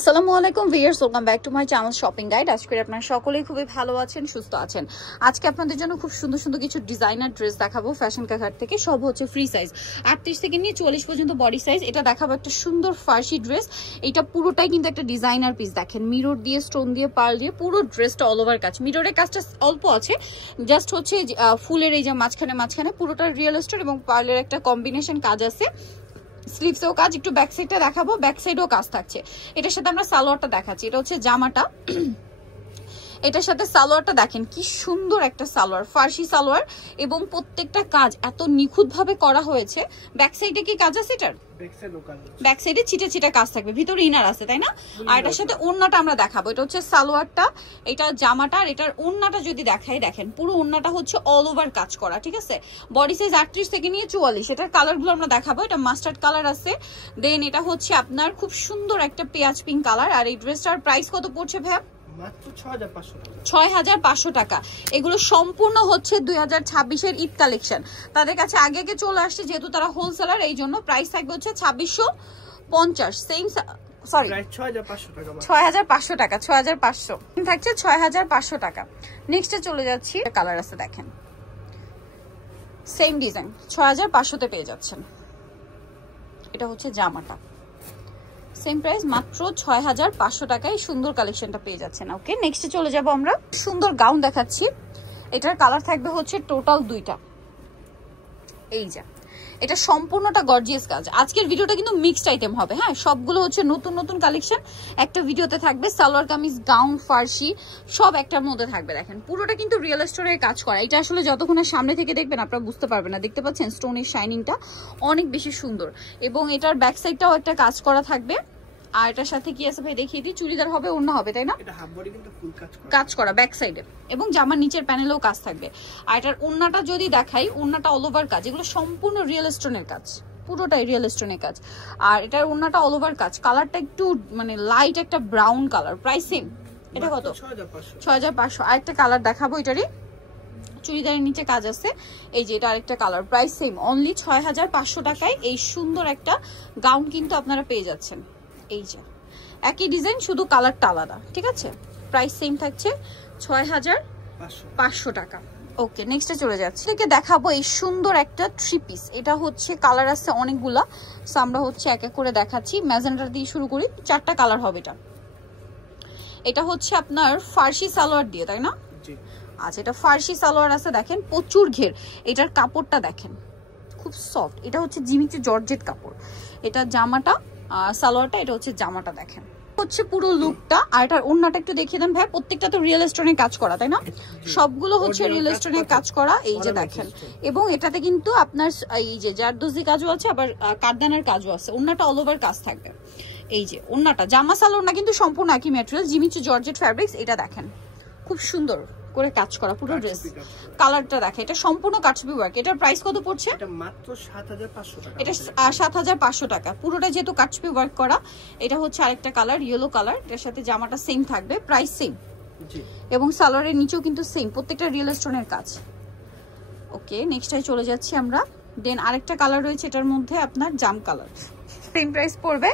আসসালামু আলাইকুম viewers, welcome back to my channel shopping guide. আজকে আপনারা সকলেই খুবই ভালো আছেন, সুস্থ আছেন। আজকে আপনাদের জন্য খুব সুন্দর সুন্দর কিছু ডিজাইনার ড্রেস দেখাবো ফ্যাশন কাঘাট থেকে। সব হচ্ছে ফ্রি সাইজ, 38 থেকে নিয়ে 44 পর্যন্ত বডি সাইজ। এটা দেখাবো একটা সুন্দর ফার্সি ড্রেস। এটা পুরোটাই কিন্তু একটা ডিজাইনার পিস। দেখেন মিরর দিয়ে, স্টোন দিয়ে, পার্ল দিয়ে পুরো ড্রেসটা অল ওভার কাজ। মিররের কাজটা অল্প আছে, জাস্ট হচ্ছে ফুলের এই যে মাঝখানে পুরোটা রিয়েল স্টোন এবং পার্লের একটা কম্বিনেশন কাজ আছে। স্লিভসেও কাজ, একটু ব্যাক সাইডটা দেখাবো, ব্যাক সাইডেও কাজ থাকছে। এটার সাথে আমরা সালোয়ারটা দেখাচ্ছি। এটা হচ্ছে জামাটা, এটার সাথে সালোয়ারটা দেখেন কি সুন্দর একটা সালোয়ার, ফার্সি সালোয়ার এবং প্রত্যেকটা কাজ এত নিখুঁত ভাবে করা হয়েছে। ব্যাক সাইডে কি কাজ আছে? এটার ব্যাক সাইডে ছিটে ছিটে কাজ থাকবে, ভিতরে ইনার আছে তাই না? আর এটার সাথে ওড়নাটা আমরা দেখাবো। এটা হচ্ছে সালোয়ারটা, এটা জামাটা। আর এটার ওড়নাটা যদি দেখাই, দেখেন পুরো ওড়নাটা হচ্ছে অল ওভার কাজ করা, ঠিক আছে? বডি সাইজ 38 থেকে নিয়ে 44। এটার কালারগুলো আমরা দেখাবো। এটা মাস্টার্ড কালার আছে, দেন এটা হচ্ছে আপনার খুব সুন্দর একটা পেঁয়াজ পিঙ্ক কালার। আর এই ড্রেসটার প্রাইস কত পড়ছে ভাই? মাত্র 6500 টাকা। 6500 টাকা। এগুলো সম্পূর্ণ হচ্ছে 2026 এর ঈদ কালেকশন। তাদের কাছে আগে আগে চলে আসছে, যেহেতু তারা হোলসেলার, এই জন্য প্রাইস থাকবে হচ্ছে 2650। সেম সরি 6500 টাকা, 6500 টাকা, 6500 থাকছে 6500 টাকা। নেক্সটে চলে যাচ্ছি, কালার আছে দেখেন, সেম ডিজাইন 6500 তে পেয়ে যাচ্ছেন। এটা হচ্ছে জামাটা, সেম প্রাইস মাত্র 6500 টাকায় সুন্দর কালেকশনটা পেয়ে যাচ্ছেন। ওকে, নেক্সটে চলে যাব আমরা। সুন্দর গাউন দেখাচ্ছি। এটার কালার থাকবে হচ্ছে টোটাল দুইটা। এই যে এটা সম্পূর্ণটা গর্জিয়াস কাজ। আজকের ভিডিওটা কিন্তু মিক্সড আইটেম হবে, হ্যাঁ, সবগুলো হচ্ছে নতুন নতুন কালেকশন একটা ভিডিওতে থাকবে। সালোয়ার কামিজ, গাউন, ফার্সি সব একটার মধ্যে থাকবে। দেখেন পুরোটা কিন্তু রিয়েল স্টোনের কাজ করা। এটা আসলে যতক্ষণ সামনে থেকে দেখবেন আপনারা বুঝতে পারবেন না। দেখতে পাচ্ছেন স্টোনের শাইনিংটা অনেক বেশি সুন্দর এবং এটার ব্যাক সাইডটাও একটা কাজ করা থাকবে। আর এটার সাথে কি আছে ভাই দেখিয়ে দিই। চুড়িদার হবে, ওড়না হবে তাই না? এটা হাফ বডি কিন্তু ফুল কাজ করা ব্যাক সাইডে এবং জামার নিচের প্যানেলেও কাজ থাকবে। আর এটার ওড়নাটা যদি দেখাই, ওড়নাটা অল ওভার কাজ। এগুলো সম্পূর্ণ রিয়েল স্টোনের কাজ, পুরোটাই রিয়েল স্টোনের কাজ। আর এটার ওড়নাটা অল ওভার কাজ। কালারটা একটু মানে লাইট একটা ব্রাউন কালার। Price same. এটা কত? 6500। আরেকটা কালার দেখাবো, এটারই চুড়িদারের নিচে কাজ আছে। এই যে এটা আরেকটা কালার, প্রাইস সেম, অনলি 6500 টাকায় এই সুন্দর একটা গাউন কিন্তু আপনারা পেয়ে যাচ্ছেন। এই যে একই ডিজাইন, শুধু কালারটা আলাদা, ঠিক আছে? প্রাইস সেম থাকছে 6500 টাকা। ওকে, নেক্সটে চলে যাচ্ছে। এটাকে দেখাবো এই সুন্দর একটা থ্রি পিস। এটা হচ্ছে কালার আছে অনেকগুলা, সো আমরা হচ্ছে এক এক করে দেখাচ্ছি। ম্যাজেন্ডা দিয়ে শুরু করি, 4টা কালার হবে এটা। এটা হচ্ছে আপনার ফার্সি সালোয়ার দিয়ে, তাই না? আচ্ছা, এটা ফার্সি সালোয়ার আছে, দেখেন প্রচুর ঘের। এটার কাপড়টা দেখেন খুব সফট। এটা হচ্ছে জিমিচু জর্জেট কাপড়। এটা জামাটা, সালোয়ারটা, এটা হচ্ছে জামাটা। দেখেন হচ্ছে পুরো লুকটা। আর এটার ওড়নাটা একটু দেখিয়ে দেন ভাই। প্রত্যেকটা তো রিয়েল স্টোনের কাজ করা, তাই না? সবগুলো হচ্ছে রিয়েল স্টোনের কাজ করা। এই যে দেখেন, এবং এটাতে কিন্তু আপনার এই যে জারদোজি কাজও আছে, আবার কারদানার কাজও আছে। ওড়নাটা অল ওভার কাজ থাকবে। এই যে ওড়নাটা, জামা সালোয়ার না কিন্তু সম্পূর্ণ একই ম্যাটেরিয়াল, জিমিচু জর্জেট ফ্যাব্রিক্স। এটা দেখেন খুব সুন্দর করে কাজ করা পুরো ড্রেস। কালারটা দেখে, এটা সম্পূর্ণ কাটছবি ওয়ার্ক। এটার প্রাইস কত পড়ছে? এটা মাত্র 7500 টাকা। এটা 7500 টাকা, পুরোটা যেহেতু কাটছবি ওয়ার্ক করা। এটা হচ্ছে আরেকটা কালার, ইয়েলো কালার। এটার সাথে জামাটা সেম থাকবে, প্রাইস সেম। জি, এবং সালোয়ারের নিচেও কিন্তু সেম, প্রত্যেকটা রিয়েল স্টোনের কাজ। ওকে, নেক্সটে চলে যাচ্ছি আমরা। দেন আরেকটা কালার রয়েছে এটার মধ্যে, আপনার জাম কালার। সেম প্রাইস পড়বে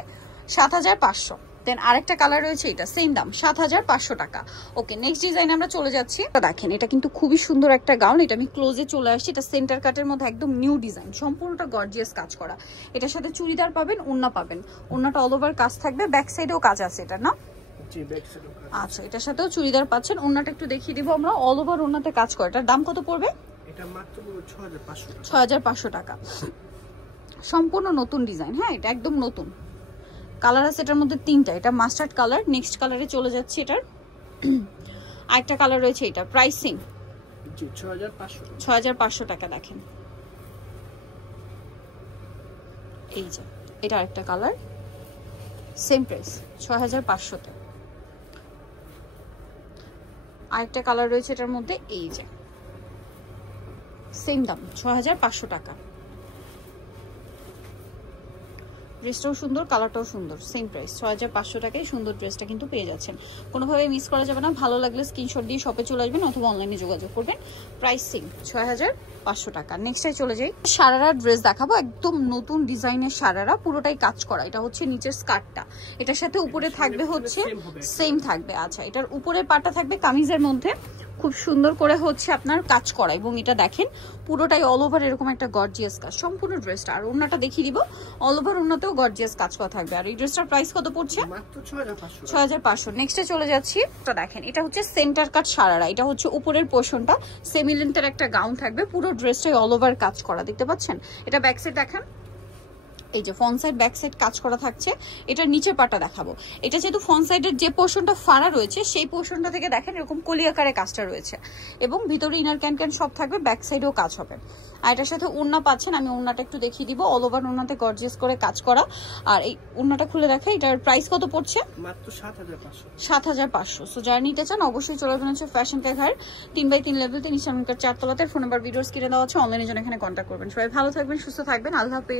7500। দেন আরেকটা কালার রয়েছে, এটা সেম দাম 7500 টাকা। ওকে, নেক্সট ডিজাইন আমরা চলে যাচ্ছি। দেখেন এটা কিন্তু খুবই সুন্দর একটা গাউন। এটা আমি ক্লোজে চলে আসছি। এটা সেন্টার কাটের মধ্যে একদম নিউ ডিজাইন, সম্পূর্ণটা গর্জিয়াস কাজ করা। এটার সাথে চুড়িদার পাবেন, ওড়না পাবেন। ওড়নাটা অল ওভার কাজ থাকবে, ব্যাক সাইডেও কাজ আছে এটা না? জি, ব্যাক সাইডেও কাজ। আচ্ছা, এটার সাথেও চুড়িদার পাচ্ছেন। ওড়নাটা একটু দেখিয়ে দিব আমরা। অল ওভার ওড়নাতে কাজ করে। এটার দাম কত পড়বে? এটা মাত্র 6500 টাকা। 6500 টাকা। সম্পূর্ণ নতুন ডিজাইন, হ্যাঁ, এটা একদম নতুন। কালার আছে এটার মধ্যে 3টা। এটা মাস্টার্ড কালার। নেক্সট কালারে চলে যাচ্ছে। এটার আরেকটা কালার রয়েছে, এটা প্রাইস সেম। জি, 6500। 6500 টাকা। দেখেন এই যে এটা আরেকটা কালার, সেম প্রাইস 6500 তে। আরেকটা কালার রয়েছে এটার মধ্যে, এই যে সেম দাম 6500 টাকা। ড্রেসটাও সুন্দর, কালারটাও সুন্দর, সেম প্রাইস 6500 টাকায় সুন্দর ড্রেসটা কিন্তু পেয়ে যাচ্ছেন। কোনোভাবে মিস করা যাবে না। ভালো লাগলে স্ক্রিনশট দিয়ে শপে চলে আসবেন অথবা অনলাইনে যোগাযোগ করবেন। প্রাইস সেম 6500 টাকা। নেক্সটে চলে যাই, সারারা ড্রেস দেখাবো, একদম নতুন ডিজাইনের সারারা, পুরোটাই কাজ করা। এটা হচ্ছে নিচের স্কার্টটা, এটার সাথে উপরে থাকবে হচ্ছে সেম থাকবে। আচ্ছা, এটার উপরের পাটটা থাকবে কামিজের মধ্যে, খুব সুন্দর করে হচ্ছে আপনার কাজ করা, এবং এটা দেখেন পুরোটাই অল ওভার এরকম একটা গর্জিয়াস কাজ সম্পূর্ণ ড্রেসটা। আর ওড়নাটা দেখিয়ে দিব, অল ওভার ওড়নাতেও গর্জিয়াস কাজ করা থাকবে। আর এই ড্রেসটার প্রাইস কত পড়ছে? মাত্র 6500। 6500। নেক্সটে চলে যাচ্ছি, তো দেখেন এটা হচ্ছে সেন্টার কাট সারারা। এটা হচ্ছে উপরের পোর্শনটা সেমি লেন্থের একটা গাউন থাকবে, পুরো ড্রেসটাই অল ওভার কাজ করা, দেখতে পাচ্ছেন। এটা ব্যাক সাইড দেখেন, এই যে ফ্রন্ট সাইড ব্যাক সাইড কাজ করা থাকছে। এটার নিচের পাটটা দেখাবো। এটা যেহেতু ফ্রন্ট সাইডের যে পোর্শনটা ফাড়া রয়েছে সেই পোর্শনটা থেকে দেখেন এরকম কলি আকারে কাজটা রয়েছে, এবং ভিতরে ইনার ক্যান ক্যান সব থাকবে, ব্যাক সাইডেও কাজ হবে। আর এটার সাথে ওড়না পাচ্ছেন, আমি ওড়নাটা একটু দেখিয়ে দিব, অল ওভার ওড়নাতে গর্জিয়াস করে কাজ করা। আর এই ওড়নাটা খুলে দেখে, এটার প্রাইস কত পড়ছে? মাত্র 7500। 7500। সো যারা নিতে চান অবশ্যই চলে আসবেন হচ্ছে ফ্যাশন কা ঘর, 3x3 লেভেলতে, নিচে 4 তলাতে। ফোন নাম্বার ভিডিওস কিনে দেওয়া আছে, অনলাইনে জন্য এখানে কন্ট্যাক্ট করবেন। সবাই ভালো থাকবেন, সুস্থ থাকবেন, আল্লাহ হাফেজ।